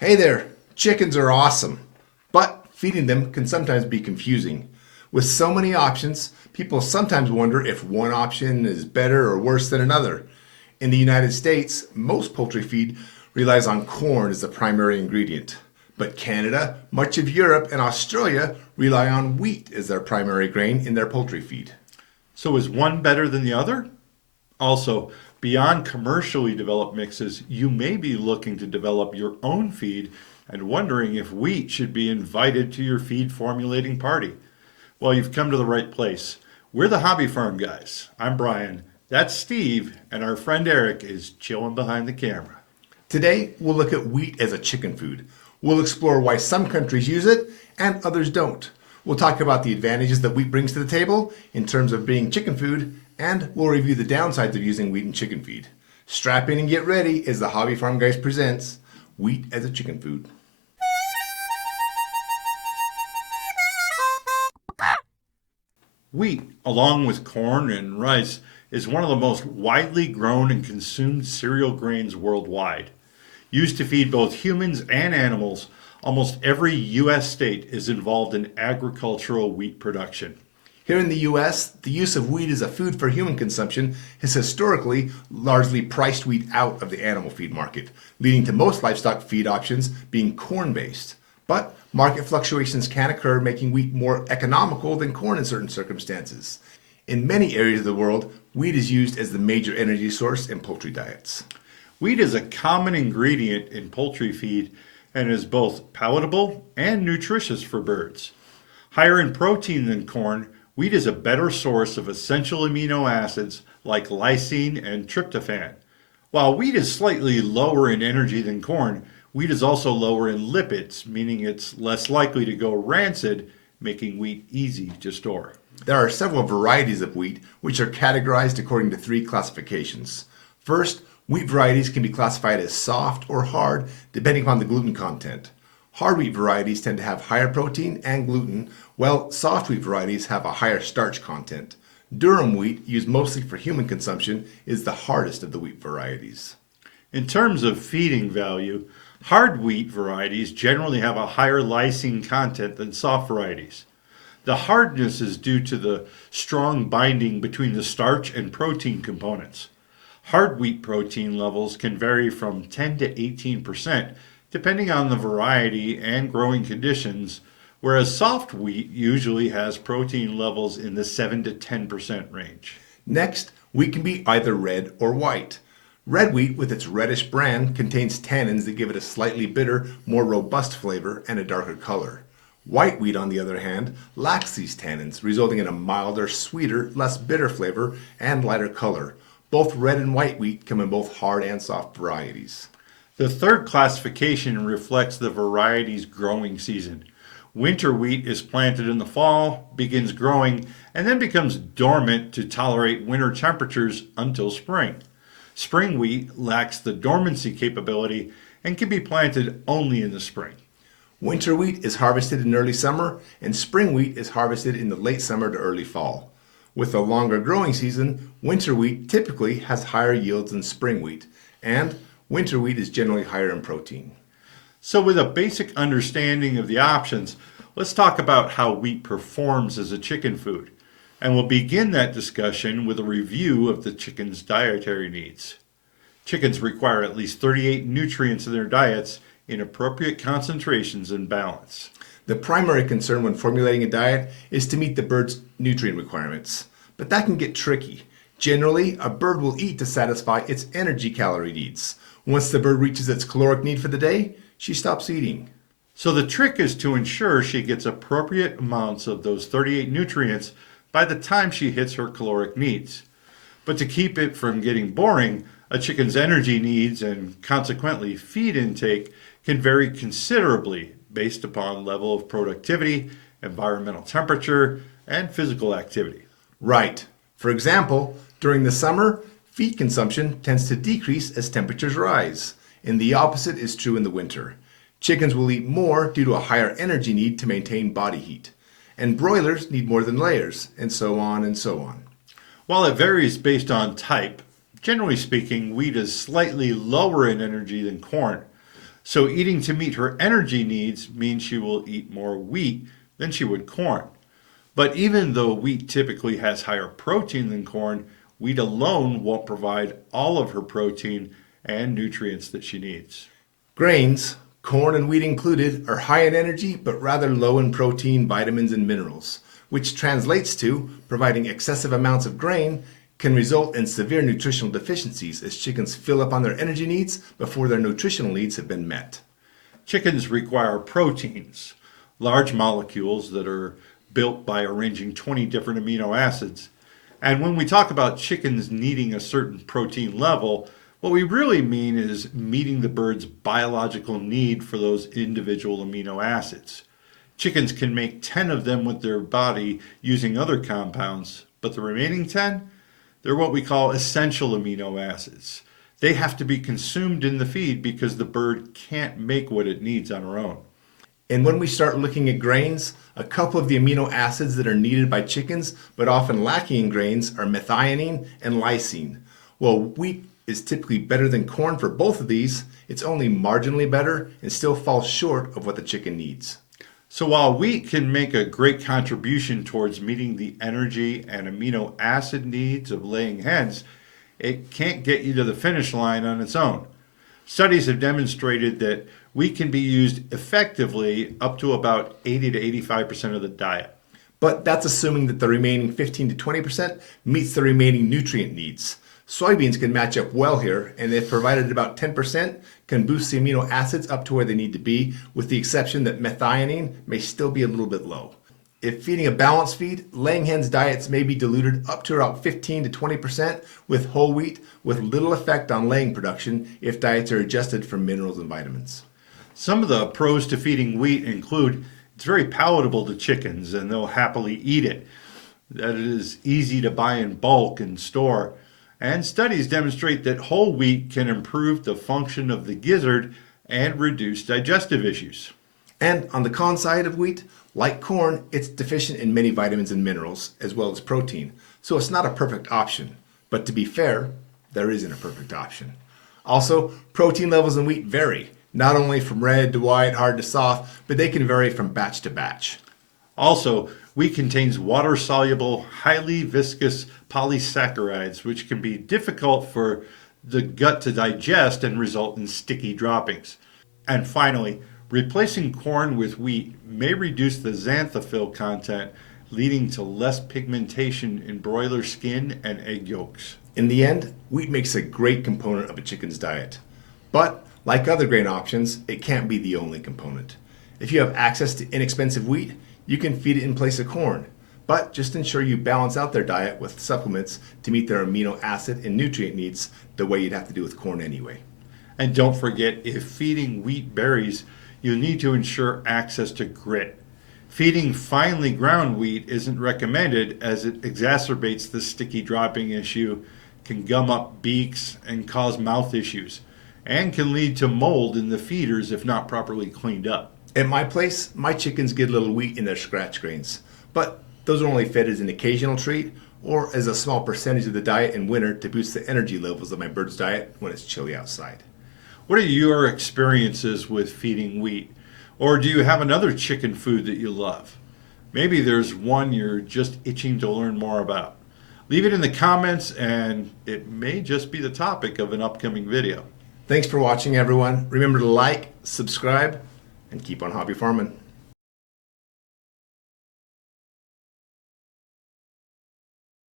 Hey there, chickens are awesome, but feeding them can sometimes be confusing. With so many options, people sometimes wonder if one option is better or worse than another. In the United States, most poultry feed relies on corn as the primary ingredient. But Canada, much of Europe, and Australia rely on wheat as their primary grain in their poultry feed. So is one better than the other? Also, beyond commercially developed mixes, you may be looking to develop your own feed and wondering if wheat should be invited to your feed formulating party. Well, you've come to the right place. We're the Hobby Farm guys. I'm Brian. That's Steve, and our friend Eric is chilling behind the camera. Today, we'll look at wheat as a chicken food. We'll explore why some countries use it and others don't. We'll talk about the advantages that wheat brings to the table in terms of being chicken food, and we'll review the downsides of using wheat in chicken feed. Strap in and get ready as the Hobby Farm Guys presents Wheat as a Chicken Food. Wheat, along with corn and rice, is one of the most widely grown and consumed cereal grains worldwide. Used to feed both humans and animals, almost every U.S. state is involved in agricultural wheat production. Here in the US, the use of wheat as a food for human consumption has historically largely priced wheat out of the animal feed market, leading to most livestock feed options being corn based. But market fluctuations can occur, making wheat more economical than corn in certain circumstances. In many areas of the world, wheat is used as the major energy source in poultry diets. Wheat is a common ingredient in poultry feed and is both palatable and nutritious for birds. Higher in protein than corn, wheat is a better source of essential amino acids like lysine and tryptophan. While wheat is slightly lower in energy than corn, wheat is also lower in lipids, meaning it's less likely to go rancid, making wheat easy to store. There are several varieties of wheat, which are categorized according to three classifications. First, wheat varieties can be classified as soft or hard, depending upon the gluten content. Hard wheat varieties tend to have higher protein and gluten, while soft wheat varieties have a higher starch content. Durum wheat, used mostly for human consumption, is the hardest of the wheat varieties. In terms of feeding value, hard wheat varieties generally have a higher lysine content than soft varieties. The hardness is due to the strong binding between the starch and protein components. Hard wheat protein levels can vary from 10 to 18%, depending on the variety and growing conditions, whereas soft wheat usually has protein levels in the 7 to 10% range. Next, wheat can be either red or white. Red wheat, with its reddish bran, contains tannins that give it a slightly bitter, more robust flavor and a darker color. White wheat, on the other hand, lacks these tannins, resulting in a milder, sweeter, less bitter flavor and lighter color. Both red and white wheat come in both hard and soft varieties. The third classification reflects the variety's growing season. Winter wheat is planted in the fall, begins growing, and then becomes dormant to tolerate winter temperatures until spring. Spring wheat lacks the dormancy capability and can be planted only in the spring. Winter wheat is harvested in early summer, and spring wheat is harvested in the late summer to early fall. With a longer growing season, winter wheat typically has higher yields than spring wheat, and winter wheat is generally higher in protein. So, with a basic understanding of the options, let's talk about how wheat performs as a chicken food. And we'll begin that discussion with a review of the chicken's dietary needs. Chickens require at least 38 nutrients in their diets in appropriate concentrations and balance. The primary concern when formulating a diet is to meet the bird's nutrient requirements, but that can get tricky. Generally, a bird will eat to satisfy its energy calorie needs. Once the bird reaches its caloric need for the day, she stops eating. So the trick is to ensure she gets appropriate amounts of those 38 nutrients by the time she hits her caloric needs. But to keep it from getting boring, a chicken's energy needs and consequently feed intake can vary considerably based upon level of productivity, environmental temperature, and physical activity. Right. For example, during the summer, feed consumption tends to decrease as temperatures rise, and the opposite is true in the winter. Chickens will eat more due to a higher energy need to maintain body heat, and broilers need more than layers, and so on and so on. While it varies based on type, generally speaking, wheat is slightly lower in energy than corn. So eating to meet her energy needs means she will eat more wheat than she would corn. But even though wheat typically has higher protein than corn, wheat alone won't provide all of her protein and nutrients that she needs. Grains, corn and wheat included, are high in energy but rather low in protein, vitamins, and minerals, which translates to providing excessive amounts of grain can result in severe nutritional deficiencies as chickens fill up on their energy needs before their nutritional needs have been met. Chickens require proteins, large molecules that are built by arranging 20 different amino acids. And when we talk about chickens needing a certain protein level, what we really mean is meeting the bird's biological need for those individual amino acids. Chickens can make 10 of them with their body using other compounds, but the remaining 10, they're what we call essential amino acids. They have to be consumed in the feed because the bird can't make what it needs on her own. And when we start looking at grains, a couple of the amino acids that are needed by chickens but often lacking in grains are methionine and lysine. While wheat is typically better than corn for both of these, it's only marginally better and still falls short of what the chicken needs. So while wheat can make a great contribution towards meeting the energy and amino acid needs of laying hens, it can't get you to the finish line on its own. Studies have demonstrated that wheat can be used effectively up to about 80 to 85% of the diet. But that's assuming that the remaining 15 to 20% meets the remaining nutrient needs. Soybeans can match up well here, and if provided about 10%, can boost the amino acids up to where they need to be, with the exception that methionine may still be a little bit low. If feeding a balanced feed, laying hens' diets may be diluted up to about 15 to 20% with whole wheat, with little effect on laying production if diets are adjusted for minerals and vitamins. Some of the pros to feeding wheat include it's very palatable to chickens and they'll happily eat it. That it is easy to buy in bulk and store. And studies demonstrate that whole wheat can improve the function of the gizzard and reduce digestive issues. And on the con side of wheat, like corn, it's deficient in many vitamins and minerals, as well as protein, so it's not a perfect option. But to be fair, there isn't a perfect option. Also, protein levels in wheat vary, not only from red to white, hard to soft, but they can vary from batch to batch. Also, wheat contains water-soluble, highly viscous polysaccharides, which can be difficult for the gut to digest and result in sticky droppings. And finally, replacing corn with wheat may reduce the xanthophyll content, leading to less pigmentation in broiler skin and egg yolks. In the end, wheat makes a great component of a chicken's diet. But, like other grain options, it can't be the only component. If you have access to inexpensive wheat, you can feed it in place of corn. But just ensure you balance out their diet with supplements to meet their amino acid and nutrient needs the way you'd have to do with corn anyway. And don't forget, if feeding wheat berries, you'll need to ensure access to grit. Feeding finely ground wheat isn't recommended as it exacerbates the sticky dropping issue, can gum up beaks, and cause mouth issues, and can lead to mold in the feeders if not properly cleaned up. At my place, my chickens get a little wheat in their scratch grains, but those are only fed as an occasional treat or as a small percentage of the diet in winter to boost the energy levels of my bird's diet when it's chilly outside. What are your experiences with feeding wheat? Or do you have another chicken food that you love? Maybe there's one you're just itching to learn more about. Leave it in the comments and it may just be the topic of an upcoming video. Thanks for watching, everyone. Remember to like, subscribe, and keep on hobby farming.